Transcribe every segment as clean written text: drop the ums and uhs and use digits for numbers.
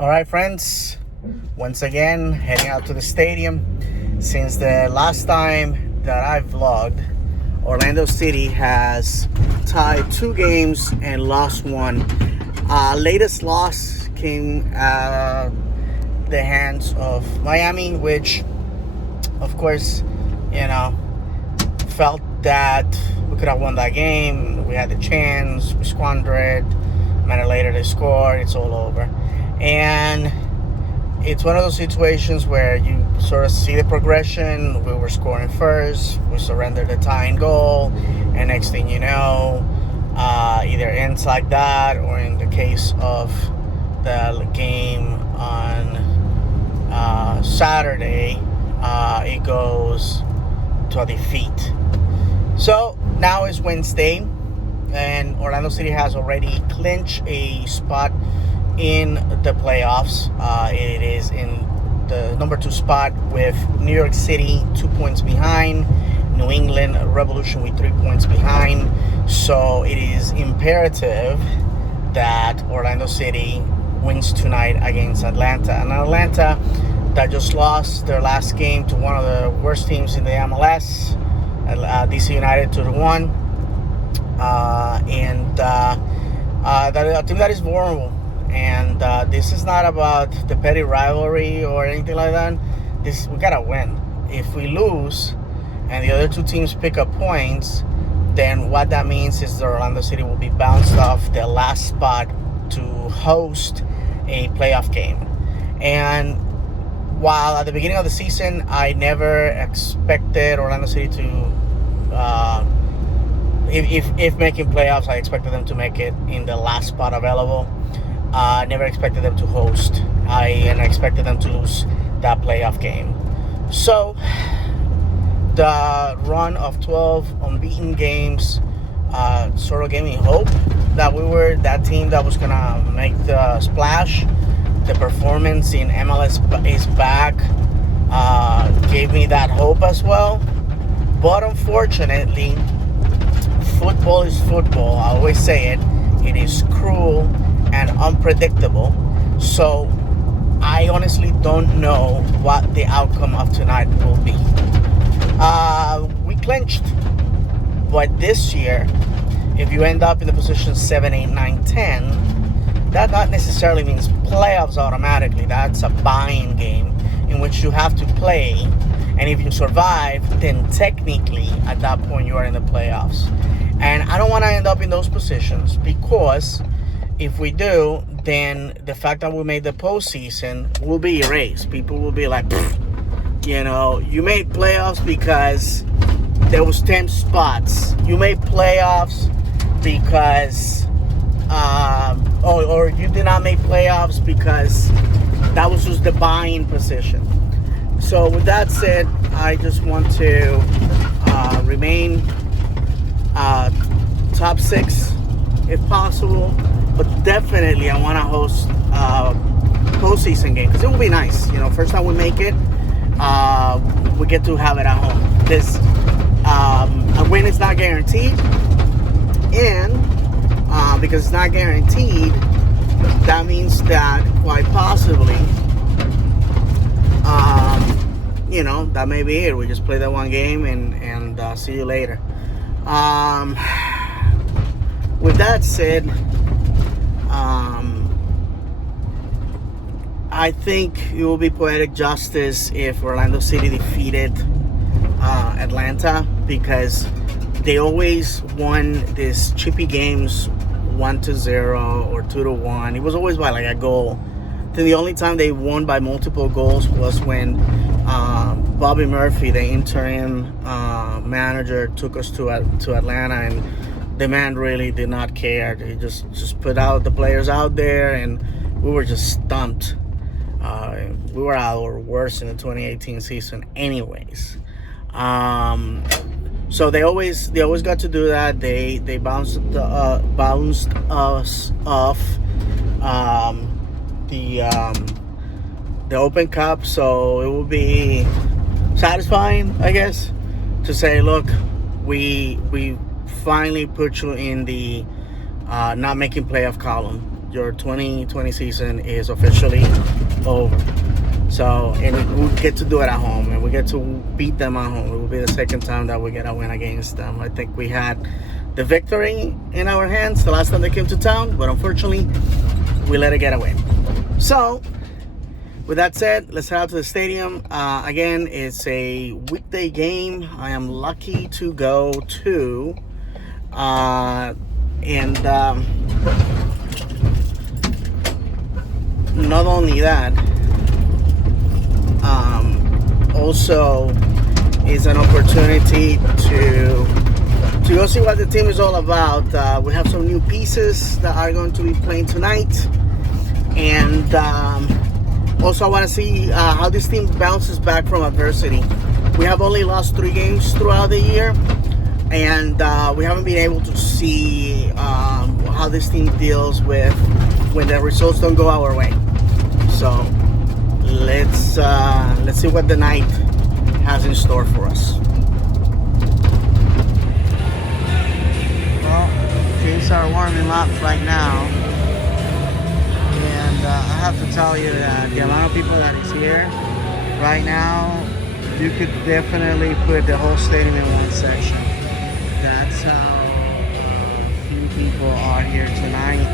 All right, friends. Once again, heading out to the stadium. Since the last time that I vlogged, Orlando City has tied 2 games and lost 1. Latest loss came the hands of Miami, which, of course, felt that we could have won that game. We had the chance, we squandered it. A minute later, they scored. It's all over. And it's one of those situations where you sort of see the progression. We were scoring first, we surrendered the tying goal, and next thing you know, either ends like that, or in the case of the game on Saturday, it goes to a defeat. So now is Wednesday, and Orlando City has already clinched a spot in the playoffs. It is in the number 2 spot with New York City 2 points behind, New England Revolution with 3 points behind. So it is imperative that Orlando City wins tonight against Atlanta. And Atlanta that just lost their last game to one of the worst teams in the MLS, DC United 2-1. A team that is vulnerable. And this is not about the petty rivalry or anything like that. We gotta win. If we lose and the other 2 teams pick up points, then what that means is that Orlando City will be bounced off the last spot to host a playoff game. And while at the beginning of the season I never expected Orlando City to if making playoffs, I expected them to make it in the last spot available. I never expected them to host. And I expected them to lose that playoff game. So the run of 12 unbeaten games sort of gave me hope that we were that team that was gonna make the splash. The performance in MLS is back gave me that hope as well. But unfortunately, football is football. I always say it. It is cruel and unpredictable. So I honestly don't know what the outcome of tonight will be. We clinched, but this year, if you end up in the position 7, 8, 9, 10, that not necessarily means playoffs automatically. That's a buy-in game in which you have to play, and if you survive, then technically at that point you are in the playoffs. And I don't want to end up in those positions, because if we do, then the fact that we made the postseason will be erased. People will be like, you made playoffs because there was 10 spots. You made playoffs because, or you did not make playoffs because that was just the buy-in position. So with that said, I just want to remain top 6 if possible. But definitely, I want to host a postseason game because it will be nice. First time we make it, we get to have it at home. A win is not guaranteed, and because it's not guaranteed, that means that quite possibly, that may be it. We just play that one game and see you later. With that said, I think it will be poetic justice if Orlando City defeated Atlanta, because they always won these chippy games 1-0 or 2-1. It was always by like a goal. Then the only time they won by multiple goals was when Bobby Murphy, the interim manager, took us to Atlanta, and the man really did not care. He just put out the players out there, and we were just stumped. We were our worst in the 2018 season anyways. So they always got to do that. They bounced us off the Open Cup. So it will be satisfying, I guess, to say, look, we finally put you in the not making playoff column. your 2020 season is officially over. So, and we get to do it at home, and we get to beat them at home. It will be the second time that we get a win against them. I think we had the victory in our hands the last time they came to town, but unfortunately, we let it get away. So, with that said, let's head out to the stadium. Again, it's a weekday game. I am lucky to go to, and not only that, also is an opportunity to go see what the team is all about. We have some new pieces that are going to be playing tonight, and also I want to see how this team bounces back from adversity. We have only lost 3 games throughout the year, and we haven't been able to see how this team deals with when the results don't go our way. So let's see what the night has in store for us. Well, teams are warming up right now, and I have to tell you that the amount of people that is here right now, you could definitely put the whole stadium in one section. That's how few people are here tonight.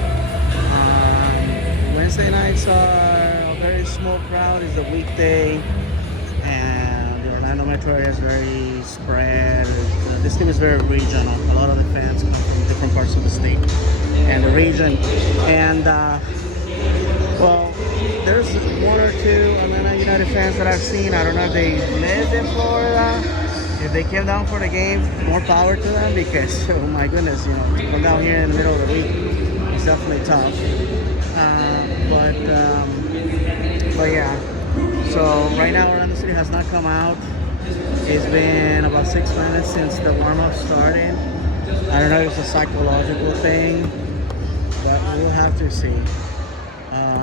Wednesday nights are a very small crowd. It's a weekday, and the Orlando metro area is very spread. This team is very regional. A lot of the fans come from different parts of the state and the region. And well, there's 1 or 2 Atlanta United fans that I've seen. I don't know if they live in Florida. If they came down for the game, more power to them, because oh my goodness, to come down here in the middle of the week is definitely tough. But yeah, so right now Orlando City has not come out. It's been about 6 minutes since the warm-up started. I don't know if it's a psychological thing, but we'll have to see.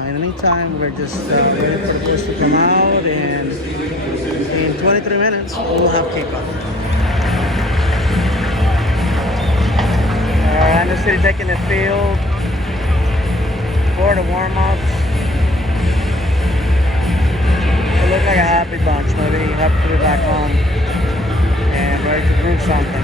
In the meantime, we're just waiting for the coach to come out, and in 23 minutes, we'll have kickoff. Orlando City taking the field for the warm-ups. It looks like a happy bunch. Maybe happy to be back home and ready to prove something.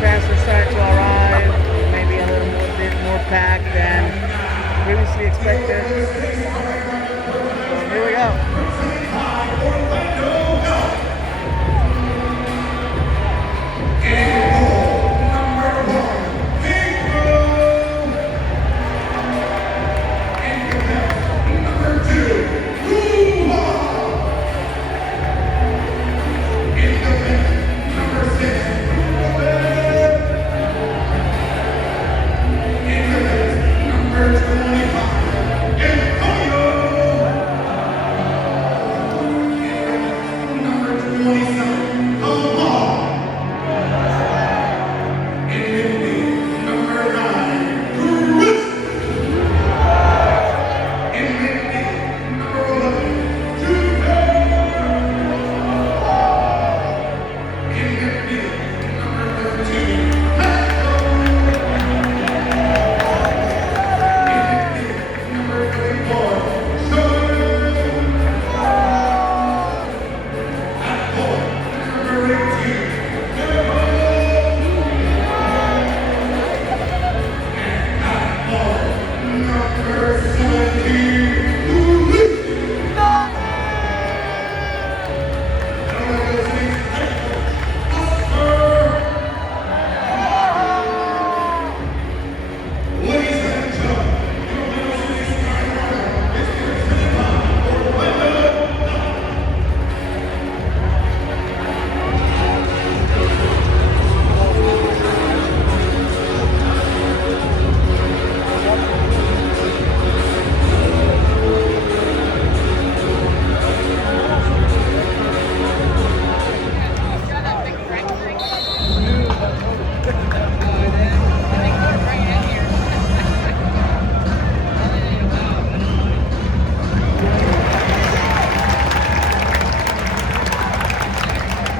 Fans are starting to arrive, maybe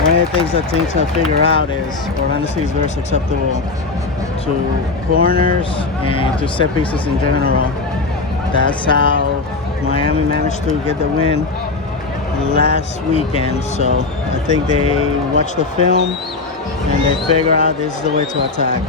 One of the things that teams have figured out is Orlando City is very susceptible to corners and to set pieces in general. That's how Miami managed to get the win last weekend. So I think they watched the film and they figure out this is the way to attack.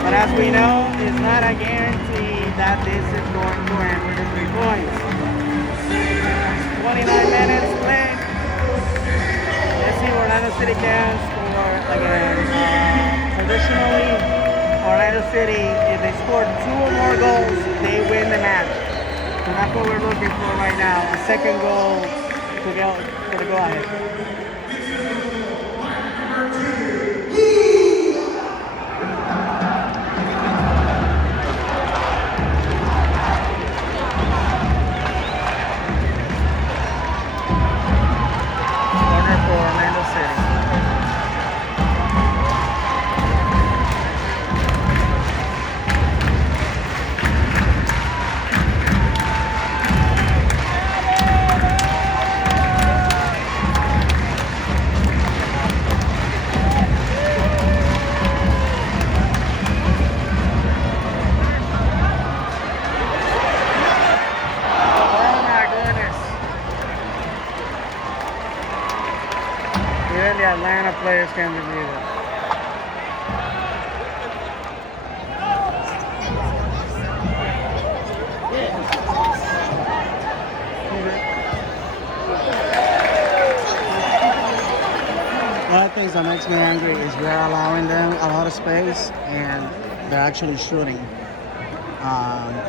But as we know, it's not a guarantee that this is going to end with the 3 points. 29 minutes played. Let's see what Orlando City can score again. Traditionally, Orlando City, if they score 2 or more goals, they win the match. So that's what we're looking for right now. A second goal to go for the go-ahead. Even the Atlanta players can believe it. One of the things that makes me angry is we're allowing them a lot of space and they're actually shooting.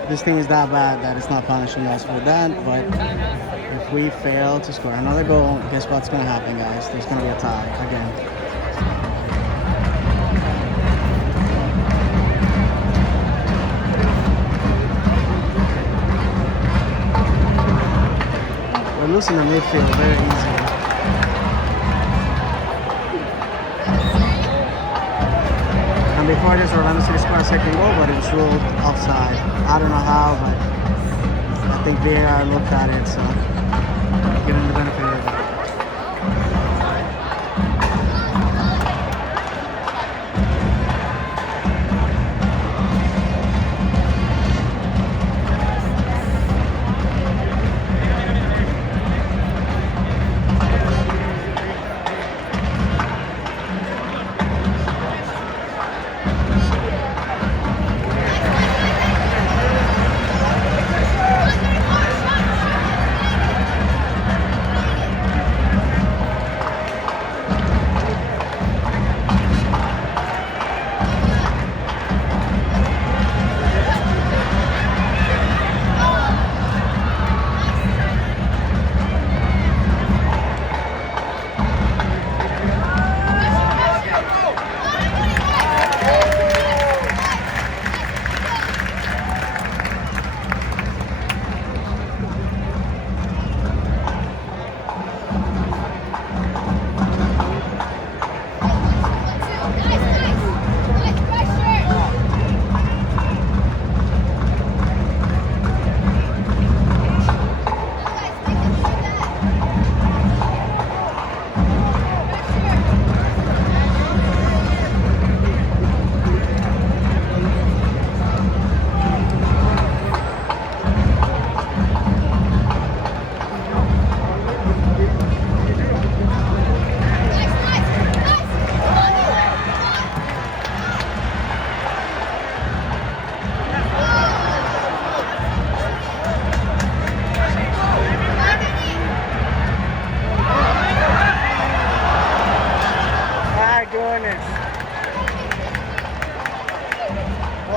This thing is that bad that it's not punishing us for that, but if we fail to score another goal, guess what's going to happen, guys? There's going to be a tie again. We're losing the midfield very easily. And before this, Orlando City scored a second goal, but it was ruled offside. I don't know how, but I think VAR looked at it, so giving the benefit of the doubt.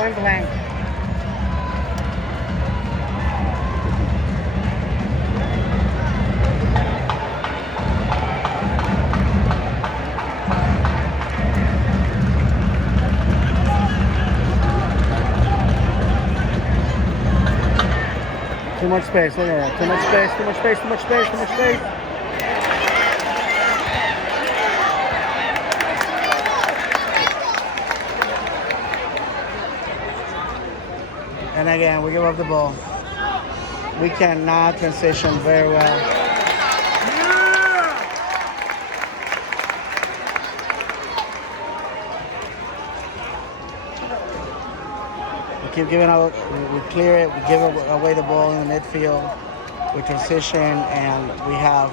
point blank. Too much space, look at that. Too much space, too much space, too much space, too much space. And again, we give up the ball. We cannot transition very well. We keep giving out, we clear it, we give away the ball in the midfield. We transition and we have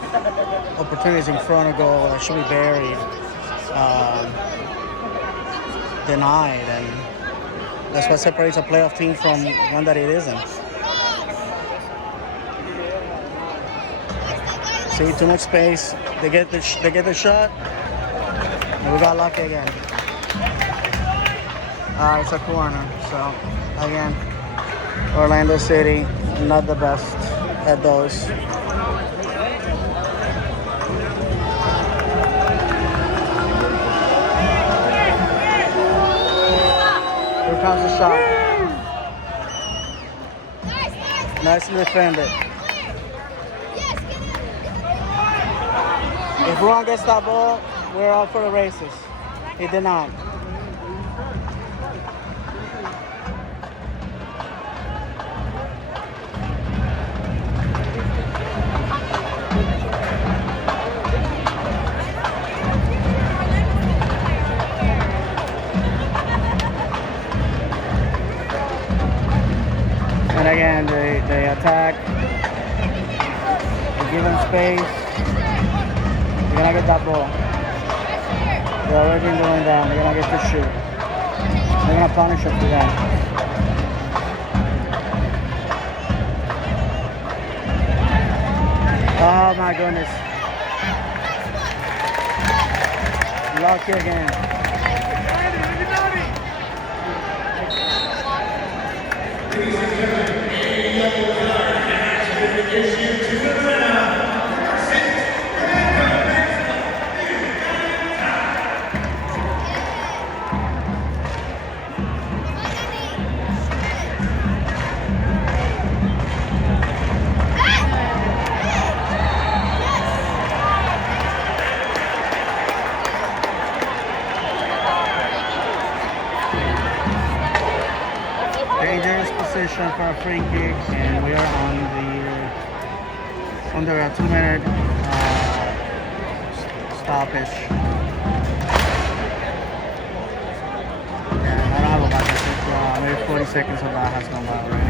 opportunities in front of goal that should be buried, denied, and that's what separates a playoff team from one that it isn't. See, too much space. They get the shot, and we got lucky again. It's a corner. So again, Orlando City, not the best at those. Here comes the shot. Nicely defended. If Ron gets that ball, we're out for the races. He did not. And again, they attack. They give them space. They're gonna get that ball. They're already going down. They're gonna get to shoot. They're gonna punish them for that. Oh my goodness. Lucky again. Dangerous position for a free kick, and we are under a 2-minute stoppage. And I don't have a lot of maybe 40 seconds of that has gone by already.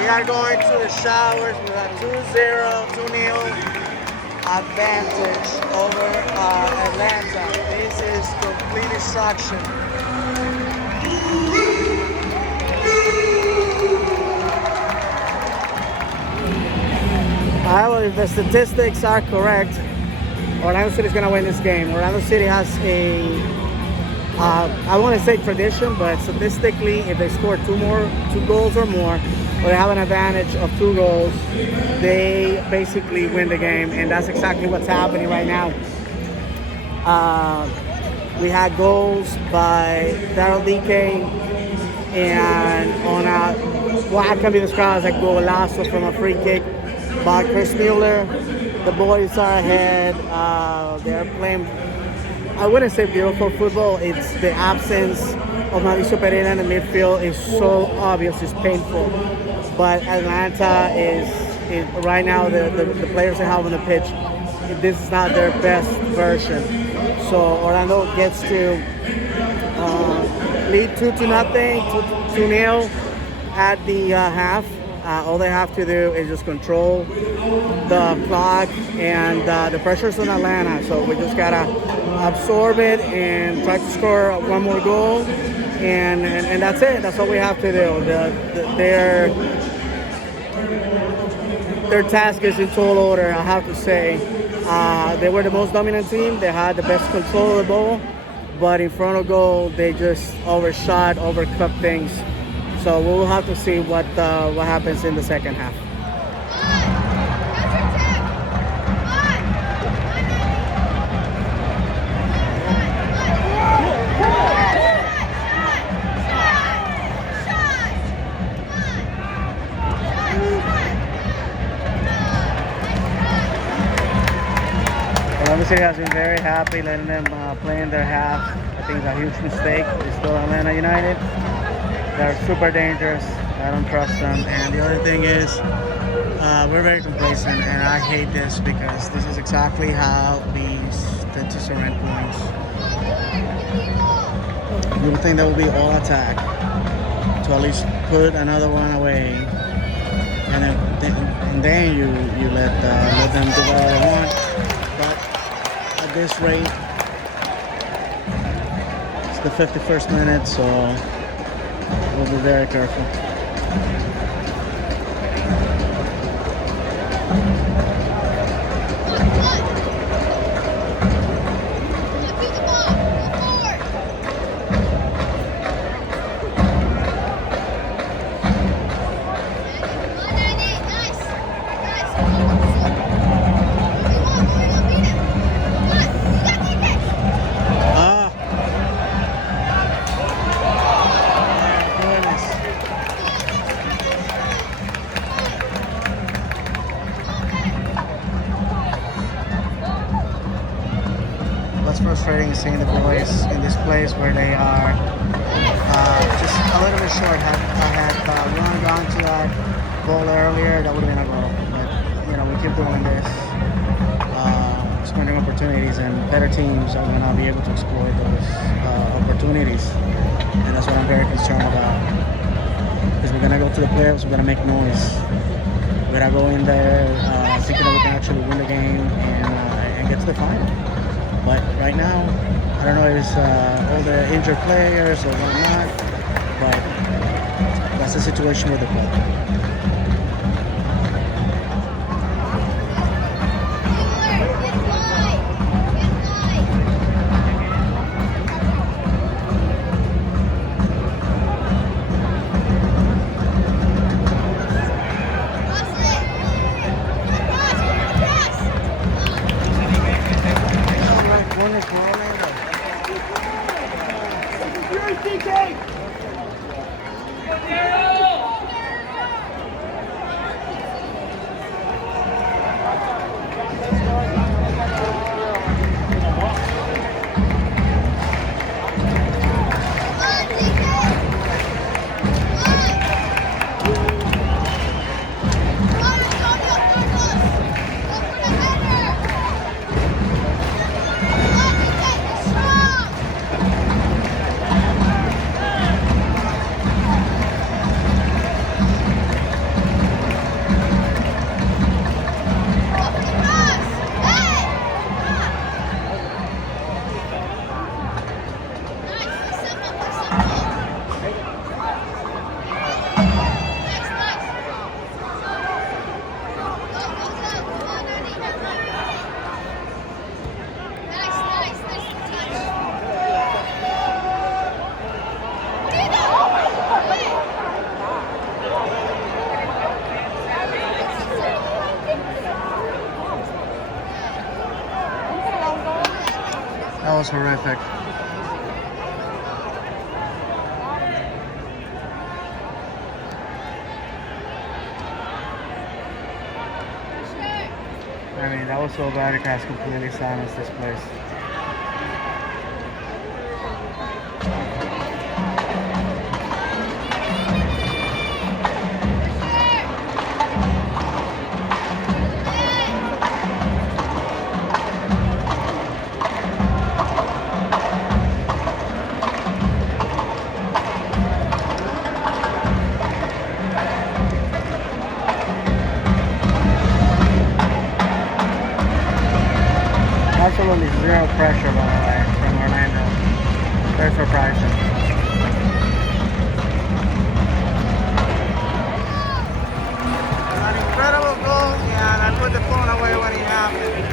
We are going to the showers with a 2-0, 2-0 advantage over Atlanta. This is complete destruction. However, if the statistics are correct, Orlando City is going to win this game. Orlando City has a, I want to say tradition, but statistically, if they score two goals or more, or they have an advantage of 2 goals, they basically win the game, and that's exactly what's happening right now. We had goals by Daryl DK, and on what can be described as a golazo from a free kick. by Chris Mueller. The boys are ahead. They're playing, I wouldn't say beautiful football. It's the absence of Mauricio Pereira in the midfield is so obvious. It's painful. But Atlanta is right now the players they have on the pitch. This is not their best version. So Orlando gets to lead 2-0, 2-0 at the half. All they have to do is just control the clock, and the pressure's on Atlanta. So we just gotta absorb it and try to score one more goal, and that's it. That's all we have to do. Their task is in tall order, I have to say. They were the most dominant team. They had the best control of the ball, but in front of goal, they just overshot, overcooked things. So we'll have to see what happens in the second half. Orlando City has been very happy letting them play in their half. I think it's a huge mistake. It's still Atlanta United. They're super dangerous. I don't trust them. And the other thing is, we're very complacent, and I hate this because this is exactly how we tend to surrender points. You would think that would be all attack to at least put another one away, and then you let them do what they want. But at this rate, it's the 51st minute, so we'll be very careful. What's frustrating is seeing the boys in this place where they are just a little bit short. Had Ron gone to that goal earlier, that would have been a goal. But we keep doing this, squandering opportunities, and better teams are going to be able to exploit those opportunities. And that's what I'm very concerned about. Because we're going to go to the playoffs, we're going to make noise. We're going to go in there thinking that we can actually win the game and get to the final. But right now, I don't know if it's all the injured players or whatnot, but that's the situation with the club. That was horrific. I mean, that was so bad it has completely silenced this place. Absolutely zero pressure, by the way, from Orlando. Very surprising. An incredible goal, and I put the phone away when it happened.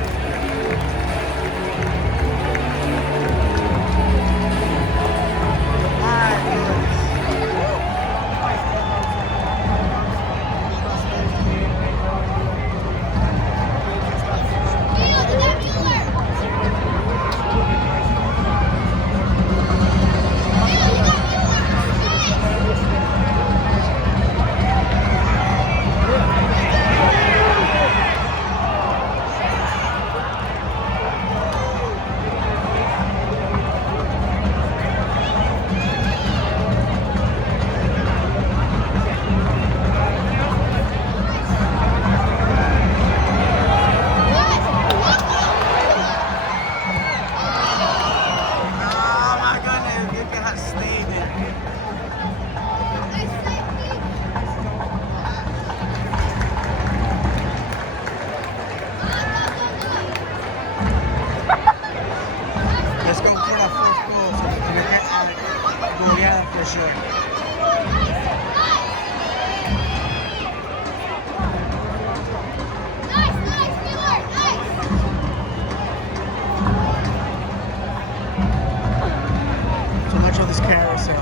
My goodness. Let's go for that first goal so we can get goleada for sure. So much of this carousel.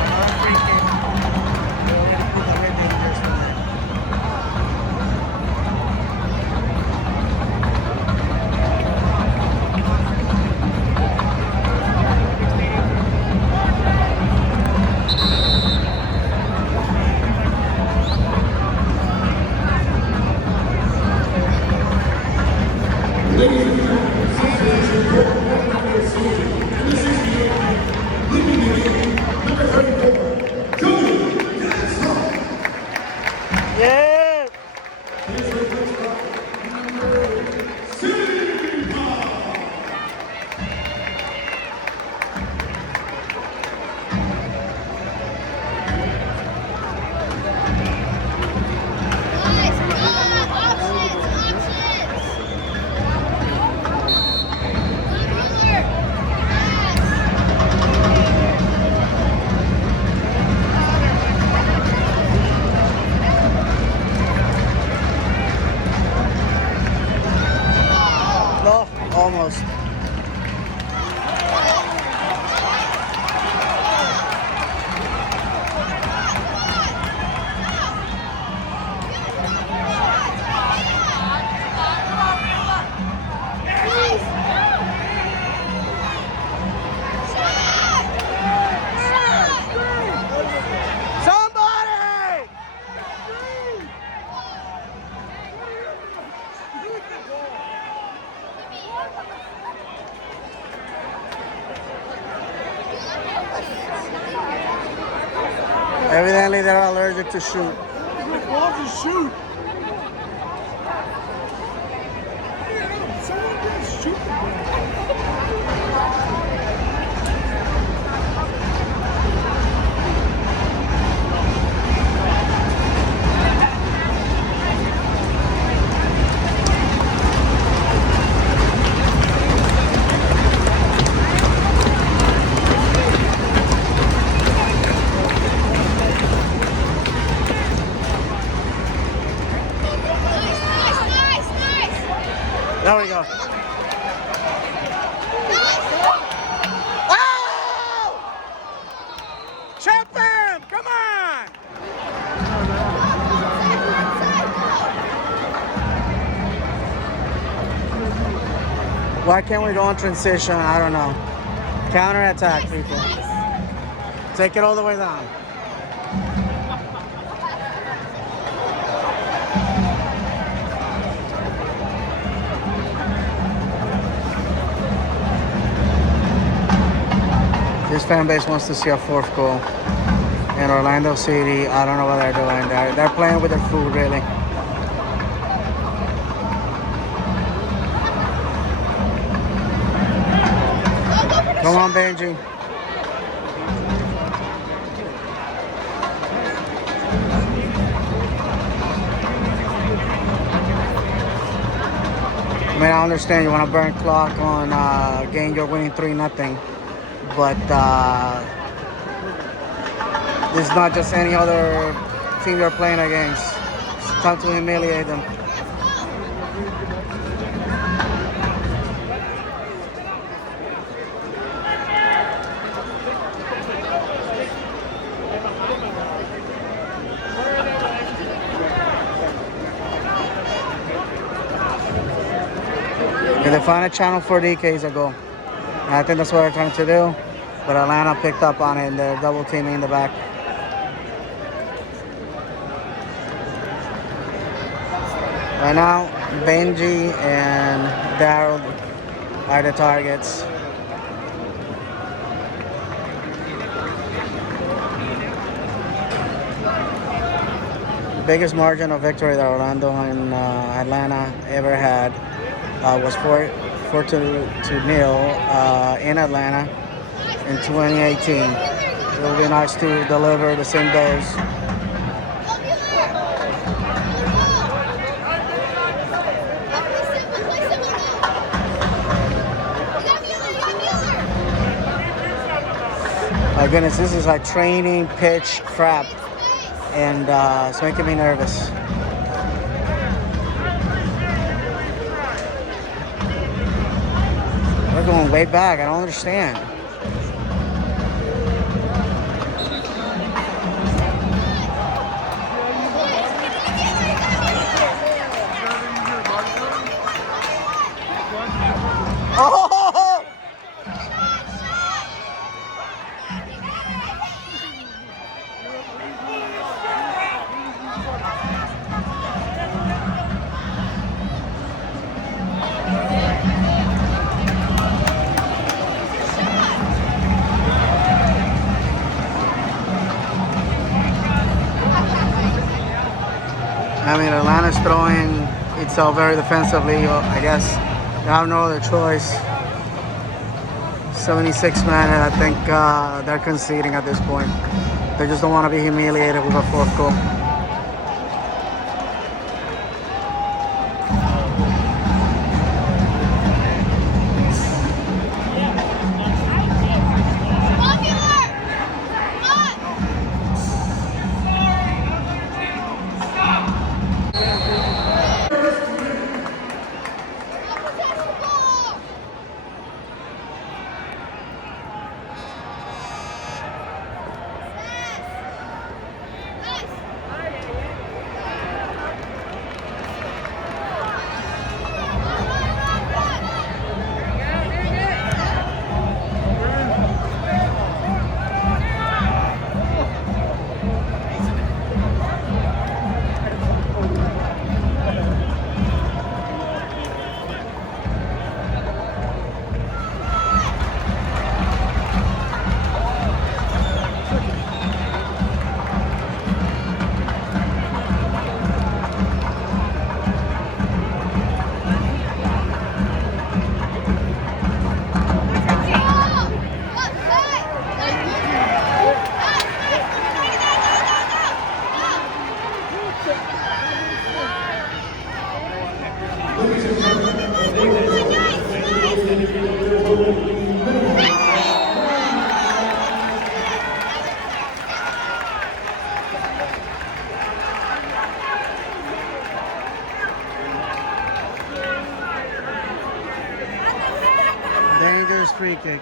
Another free kick. They already put the red dangerous from there. Yeah! No, almost. Somebody! Evidently, they're allergic to shoot. Ball to shoot. Someone can shoot the ball. There we go. Oh! Chip him! Come on! Why can't we go on transition? I don't know. Counter attack, people. Take it all the way down. fan base wants to see a fourth goal. In Orlando City, I don't know what they're doing. They're playing with their food, really. Come on, Benji. I mean, I understand you want to burn clock on a game you're winning 3-0, but this is not just any other team you're playing against. It's time to humiliate them. They found a channel for DKs ago. And I think that's what they're trying to do. But Atlanta picked up on it and they're double teaming in the back. Right now, Benji and Daryl are the targets. Biggest margin of victory that Orlando and Atlanta ever had was 4-0 in Atlanta in 2018. It would be nice to deliver the same dose. My goodness, this is like training pitch crap, and it's making me nervous. We're going way back. I don't understand. Oh! I mean, Atlanta's throwing itself very defensively. I guess they have no other choice. 76 men, and I think they're conceding at this point. They just don't want to be humiliated with a fourth goal. Dangerous free kick.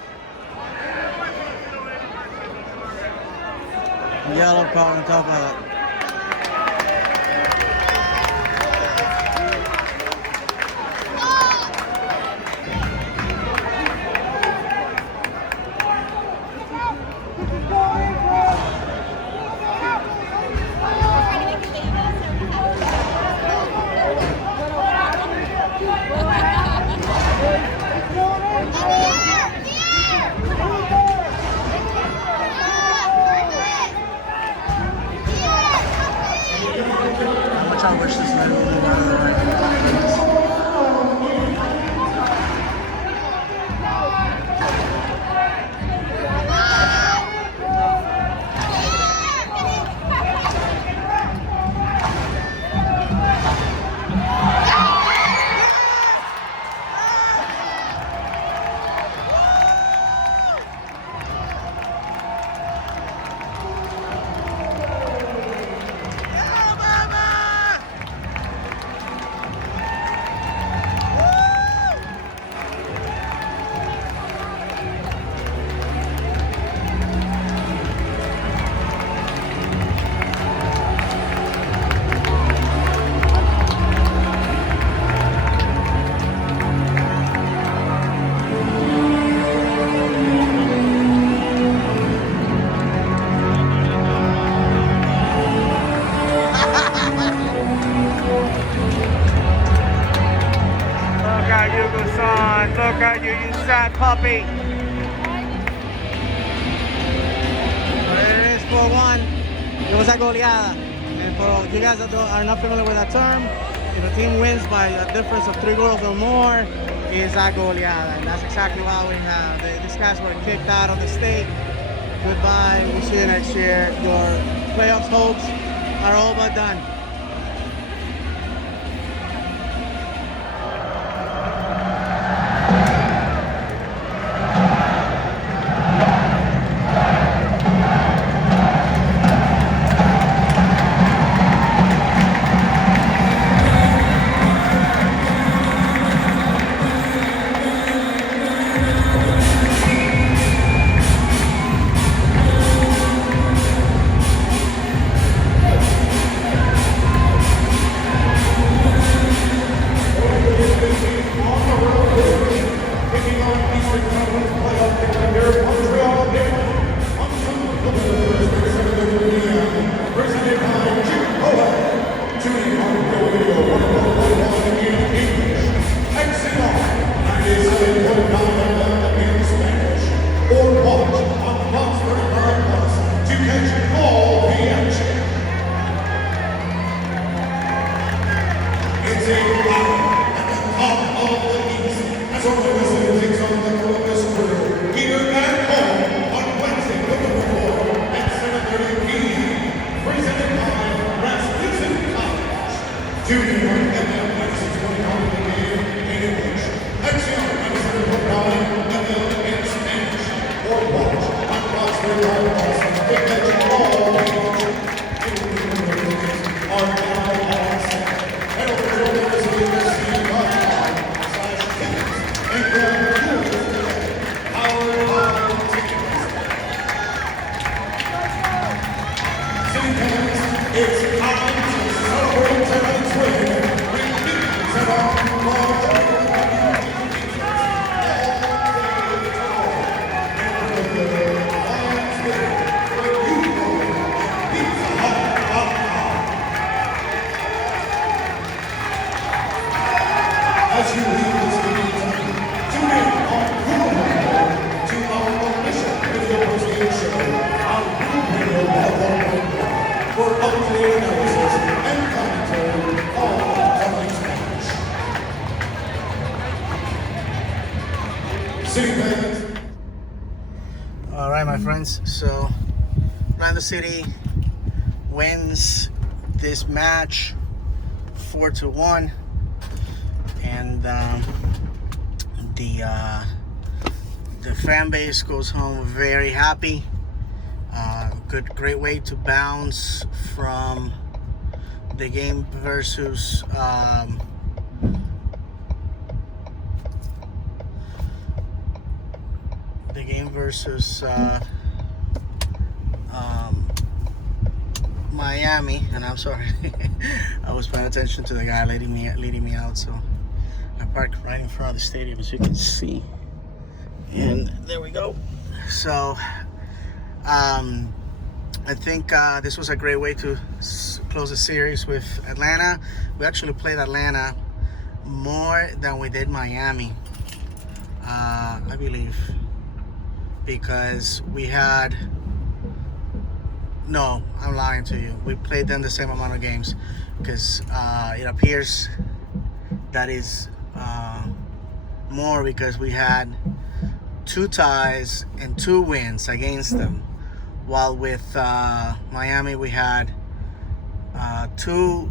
Yellow card on top of that. Watch out, wish this man will move out of the way. Look at you, son. Look at you, you sad puppy. It is 4-1. It was a goleada. And for you guys that are not familiar with that term, if a team wins by a difference of 3 goals or more, it's a goleada. And that's exactly why we have. These guys were kicked out of the state. Goodbye. We'll see you next year. Your playoffs hopes are all but done. All right, my friends. So, Orlando City wins this match 4-1, and the fan base goes home very happy. Great way to bounce from the game versus Miami. And I'm sorry, I was paying attention to the guy leading me out, so I parked right in front of the stadium, as you can see, and there we go. So I think this was a great way to close the series with Atlanta. We actually played Atlanta more than we did Miami, I believe, because we had No, I'm lying to you. We played them the same amount of games because it appears that is more because we had 2 ties and 2 wins against them, while with Miami we had 2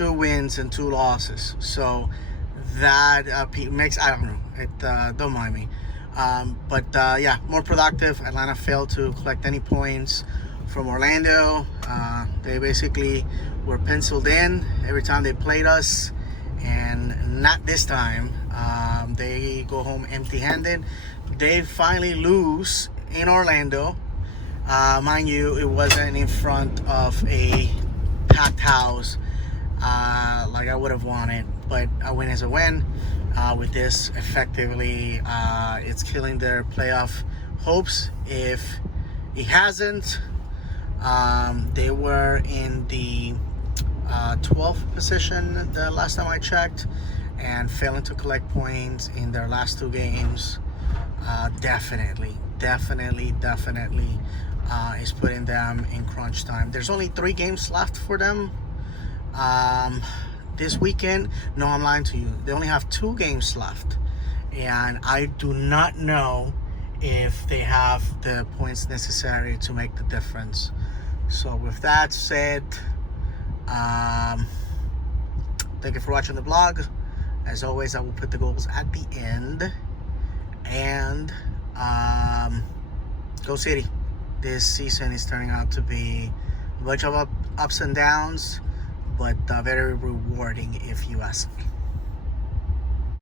wins and 2 losses. So that makes, I don't know, it don't mind me. But yeah, more productive. Atlanta failed to collect any points from Orlando. They basically were penciled in every time they played us, and not this time. They go home empty-handed. They finally lose in Orlando. Mind you, it wasn't in front of a packed house like I would have wanted, but a win is a win. With this, effectively, it's killing their playoff hopes. If it hasn't, they were in the 12th position the last time I checked, and failing to collect points in their last 2 games definitely is putting them in crunch time. There's only 3 games left for them this weekend. No, I'm lying to you. They only have 2 games left, and I do not know if they have the points necessary to make the difference. So with that said, thank you for watching the vlog. As always, I will put the goals at the end. And go City. This season is turning out to be a bunch of ups and downs, but very rewarding if you ask me.